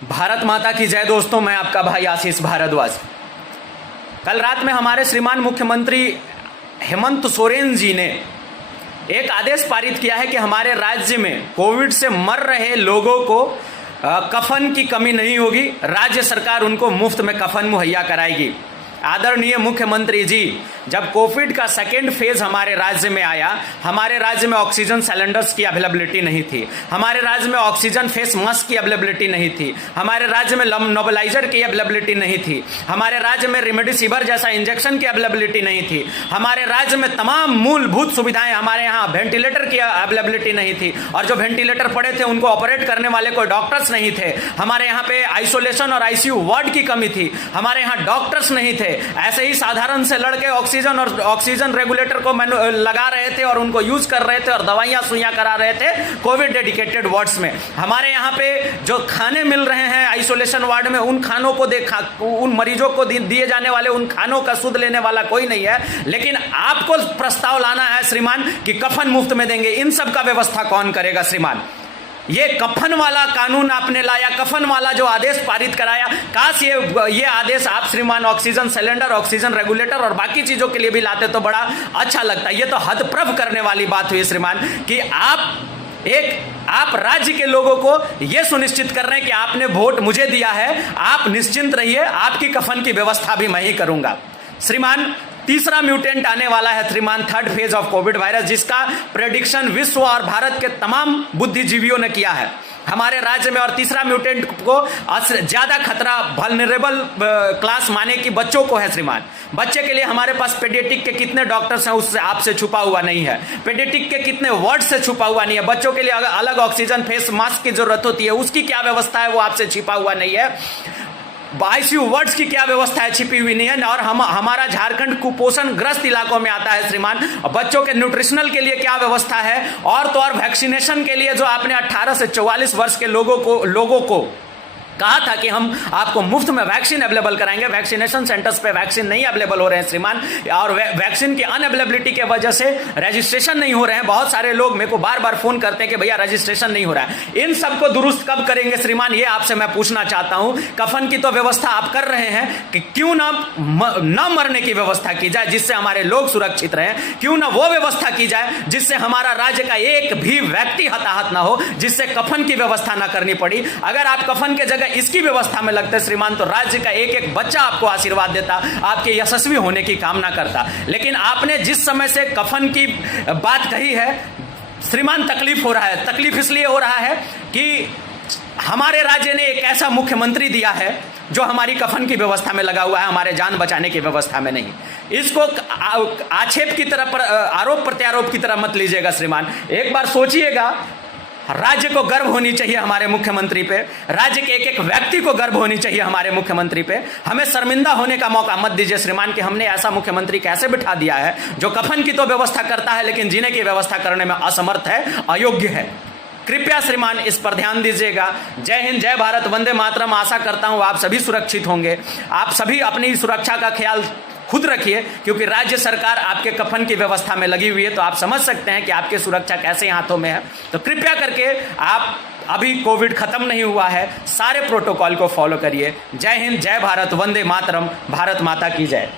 भारत माता की जय। दोस्तों, मैं आपका भाई आशीष भारद्वाज। कल रात में हमारे श्रीमान मुख्यमंत्री हेमंत सोरेन जी ने एक आदेश पारित किया है कि हमारे राज्य में कोविड से मर रहे लोगों को कफन की कमी नहीं होगी। राज्य सरकार उनको मुफ्त में कफन मुहैया कराएगी। आदरणीय मुख्यमंत्री जी, जब कोविड का सेकेंड फेज हमारे राज्य में आया, हमारे राज्य में ऑक्सीजन सिलेंडर्स की अवेलेबिलिटी नहीं थी, हमारे राज्य में ऑक्सीजन फेस मास्क की अवेलेबिलिटी नहीं थी, हमारे राज्य में नोबलाइजर की अवेलेबिलिटी नहीं थी, हमारे राज्य में रेमडेसिविर जैसा इंजेक्शन की अवेलेबिलिटी नहीं थी, हमारे राज्य में तमाम मूलभूत सुविधाएं, हमारे यहाँ वेंटिलेटर की अवेलेबिलिटी नहीं थी, और जो वेंटिलेटर पड़े थे उनको ऑपरेट करने वाले कोई डॉक्टर्स नहीं थे, हमारे यहाँ पे आइसोलेशन और आईसीयू वार्ड की कमी थी, हमारे यहाँ डॉक्टर्स नहीं थे। ऐसे ही साधारण से लड़के ऑक्सीजन और ऑक्सीजन रेगुलेटर को लगा रहे थे और उनको यूज कर रहे थे और दवाइयां सुइयां करा रहे थे कोविड डेडिकेटेड वार्ड्स में। हमारे यहाँ पे जो खाने मिल रहे हैं आइसोलेशन वार्ड में, उन खानों को देखा, उन मरीजों को दिए जाने वाले उन खानों का सुध लेने वाला कोई नहीं है। लेकिन आपको प्रस्ताव लाना है श्रीमान कि कफन मुफ्त में देंगे। इन सब का व्यवस्था कौन करेगा श्रीमान? ये कफन वाला कानून आपने लाया, कफन वाला जो आदेश पारित कराया, काश ये आदेश आप श्रीमान ऑक्सीजन सिलेंडर, ऑक्सीजन रेगुलेटर और बाकी चीजों के लिए भी लाते तो बड़ा अच्छा लगता। ये तो हदप्रभ करने वाली बात हुई श्रीमान कि आप राज्य के लोगों को यह सुनिश्चित कर रहे हैं कि आपने वोट मुझे दिया है, आप निश्चिंत रहिए, आपकी कफन की व्यवस्था भी मैं ही करूंगा। श्रीमान, तीसरा म्यूटेंट आने वाला है श्रीमान, third phase of Covid virus, जिसका प्रेडिक्शन विश्व और भारत के तमाम बुद्धिजीवियों ने किया है हमारे राज्य में। और तीसरा म्यूटेंट को ज्यादा खतरा वल्नरेबल क्लास माने कि बच्चों को है श्रीमान। बच्चे के लिए हमारे पास पेडियाट्रिक के कितने डॉक्टर्स हैं उससे आपसे छुपा हुआ नहीं है, पेडियाट्रिक के कितने वार्ड से छुपा हुआ नहीं है, बच्चों के लिए अलग ऑक्सीजन फेस मास्क की जरूरत होती है, उसकी क्या व्यवस्था है वो आपसे छिपा हुआ नहीं है, आईसीयू वार्ड्स की क्या व्यवस्था है छिपी हुई नहीं है। और हमारा झारखंड कुपोषण ग्रस्त इलाकों में आता है श्रीमान। बच्चों के न्यूट्रिशनल के लिए क्या व्यवस्था है, और तो और वैक्सीनेशन के लिए जो आपने 18 से 44 वर्ष के लोगों को कहा था कि हम आपको मुफ्त में वैक्सीन अवेलेबल कराएंगे, वैक्सीनेशन सेंटर्स पे वैक्सीन नहीं अवेलेबल हो रहे हैं श्रीमान, और वैक्सीन की अनअवेलेबिलिटी के वजह से रजिस्ट्रेशन नहीं हो रहे हैं। बहुत सारे लोग मेरे को बार बार फोन करते हैं कि भैया रजिस्ट्रेशन नहीं हो रहा है। इन सबको दुरुस्त कब करेंगे श्रीमान, ये आपसे मैं पूछना चाहता हूं। कफन की तो व्यवस्था आप कर रहे हैं कि क्यों ना मरने की व्यवस्था की जाए जिससे हमारे लोग सुरक्षित रहें, क्यों ना वो व्यवस्था की जाए जिससे हमारा राज्य का एक भी व्यक्ति हताहत ना हो, जिससे कफन की व्यवस्था ना करनी पड़ी। अगर आप कफन के जगह इसकी व्यवस्था में लगते श्रीमान तो राज्य का एक एक बच्चा आपको आशीर्वाद देता, आपके यशस्वी होने की कामना करता। लेकिन आपने जिस समय से कफन की बात कही है श्रीमान, तकलीफ हो रहा है। तकलीफ इसलिए हो रहा है कि हमारे राज्य ने एक ऐसा मुख्यमंत्री दिया है जो हमारी कफन की व्यवस्था में लगा हुआ है, हमारे जान बचाने की व्यवस्था में नहीं। इसको आक्षेप की तरह, आरोप प्रत्यारोप की तरह मत लीजिएगा श्रीमान। एक बार सोचिएगा, राज्य को गर्व होनी चाहिए हमारे मुख्यमंत्री पे, राज्य के एक एक व्यक्ति को गर्व होनी चाहिए हमारे मुख्यमंत्री पे। हमें शर्मिंदा होने का मौका मत दीजिए श्रीमान कि हमने ऐसा मुख्यमंत्री कैसे बिठा दिया है जो कफन की तो व्यवस्था करता है लेकिन जीने की व्यवस्था करने में असमर्थ है, अयोग्य है। कृपया श्रीमान इस पर ध्यान दीजिएगा। जय हिंद, जय भारत, वंदे मातरम। आशा करता हूं आप सभी सुरक्षित होंगे। आप सभी अपनी सुरक्षा का ख्याल खुद रखिए, क्योंकि राज्य सरकार आपके कफन की व्यवस्था में लगी हुई है, तो आप समझ सकते हैं कि आपकी सुरक्षा कैसे हाथों में है। तो कृपया करके आप, अभी कोविड खत्म नहीं हुआ है, सारे प्रोटोकॉल को फॉलो करिए। जय हिंद, जय भारत, वंदे मातरम, भारत माता की जय।